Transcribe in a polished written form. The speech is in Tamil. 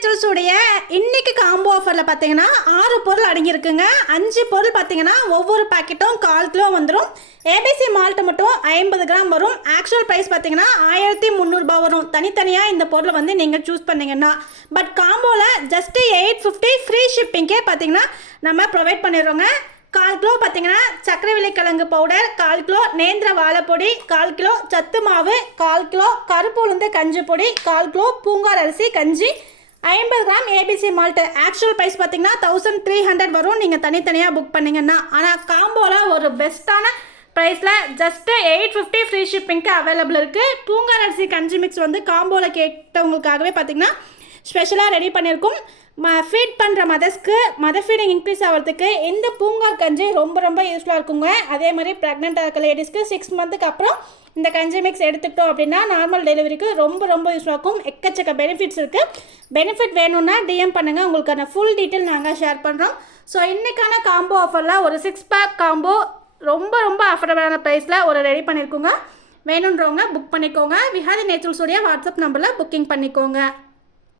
நேச்சுரல்ஸ் உடைய இன்னைக்கு காம்போ ஆஃபரில் பார்த்தீங்கன்னா 6 பொருள் அடங்கியிருக்குங்க. 5 பொருள் பார்த்தீங்கன்னா ஒவ்வொரு பாக்கெட்டும் 1/4 கிலோ வந்துடும். ஏபிசி மால்ட் மட்டும் 50 கிராம் வரும். ஆக்சுவல் ப்ரைஸ் பார்த்தீங்கன்னா 1300 வரும். தனித்தனியாக இந்த பொருளை வந்து நீங்கள் சூஸ் பண்ணிங்கன்னா, பட் காம்போவில் ஜஸ்ட்டு 850 ஃப்ரீ ஷிப்பிங்கே பார்த்தீங்கன்னா நம்ம ப்ரொவைட் பண்ணிடுறோங்க. 1/4 கிலோ பார்த்தீங்கன்னா சக்கரவள்ளி கிழங்கு பவுடர், 1/4 கிலோ நேந்திர வாழைப்பொடி, 1/4 கிலோ சத்து மாவு, 1/4 கிலோ கருப்பு உளுந்து கஞ்சி பொடி, 1/4 கிலோ பூங்கார் அரிசி கஞ்சி, 50 gram ABC malt. Actual price பார்த்தீங்கன்னா 1300 வரும் நீங்கள் தனித்தனியாக புக் பண்ணிங்கன்னா. ஆனால் காம்போவில் ஒரு பெஸ்ட்டான ப்ரைஸில் ஜஸ்ட்டு 850 ஃப்ரீ ஷிப்பிங்க்கு அவைலபிள் இருக்குது. பூங்கார் அரிசி கஞ்சி மிக்ஸ் வந்து காம்போவில் கேட்டவங்களுக்காகவே பார்த்தீங்கன்னா ஸ்பெஷலாக ரெடி பண்ணியிருக்கோம். ஃபீட் பண்ணுற மதர்ஸ்க்கு மதர் ஃபீடிங் இன்க்ரீஸ் ஆகிறதுக்கு இந்த பூங்கார் கஞ்சி ரொம்ப யூஸ்ஃபுல்லாக இருக்குங்க. அதே மாதிரி ப்ரெக்னெண்ட்டாக இருக்க லேடிஸ்க்கு 6 மந்த்துக்கு அப்புறம் இந்த கஞ்சி மிக்ஸ் எடுத்துக்கிட்டோம் அப்படின்னா நார்மல் டெலிவரிக்கு ரொம்ப யூஸ்ஃபுல்லாக இருக்கும். எக்கச்சக்க பெனிஃபிட்ஸ் இருக்குது. பெனிஃபிட் வேணும்னா டிஎம் பண்ணுங்கள், உங்களுக்கான ஃபுல் டீட்டெயில் நாங்கள் ஷேர் பண்ணுறோம். ஸோ இன்றைக்கான காம்போ ஆஃபரில் ஒரு 6 பேக் காம்போ ரொம்ப அஃபோர்டபுளான ப்ரைஸில் ஒரு ரெடி பண்ணியிருக்கோங்க. வேணுன்றவங்க புக் பண்ணிக்கோங்க. விஹாரி நேச்சுரல்ஸுடைய வாட்ஸ்அப் நம்பரில் புக்கிங் பண்ணிக்கோங்க.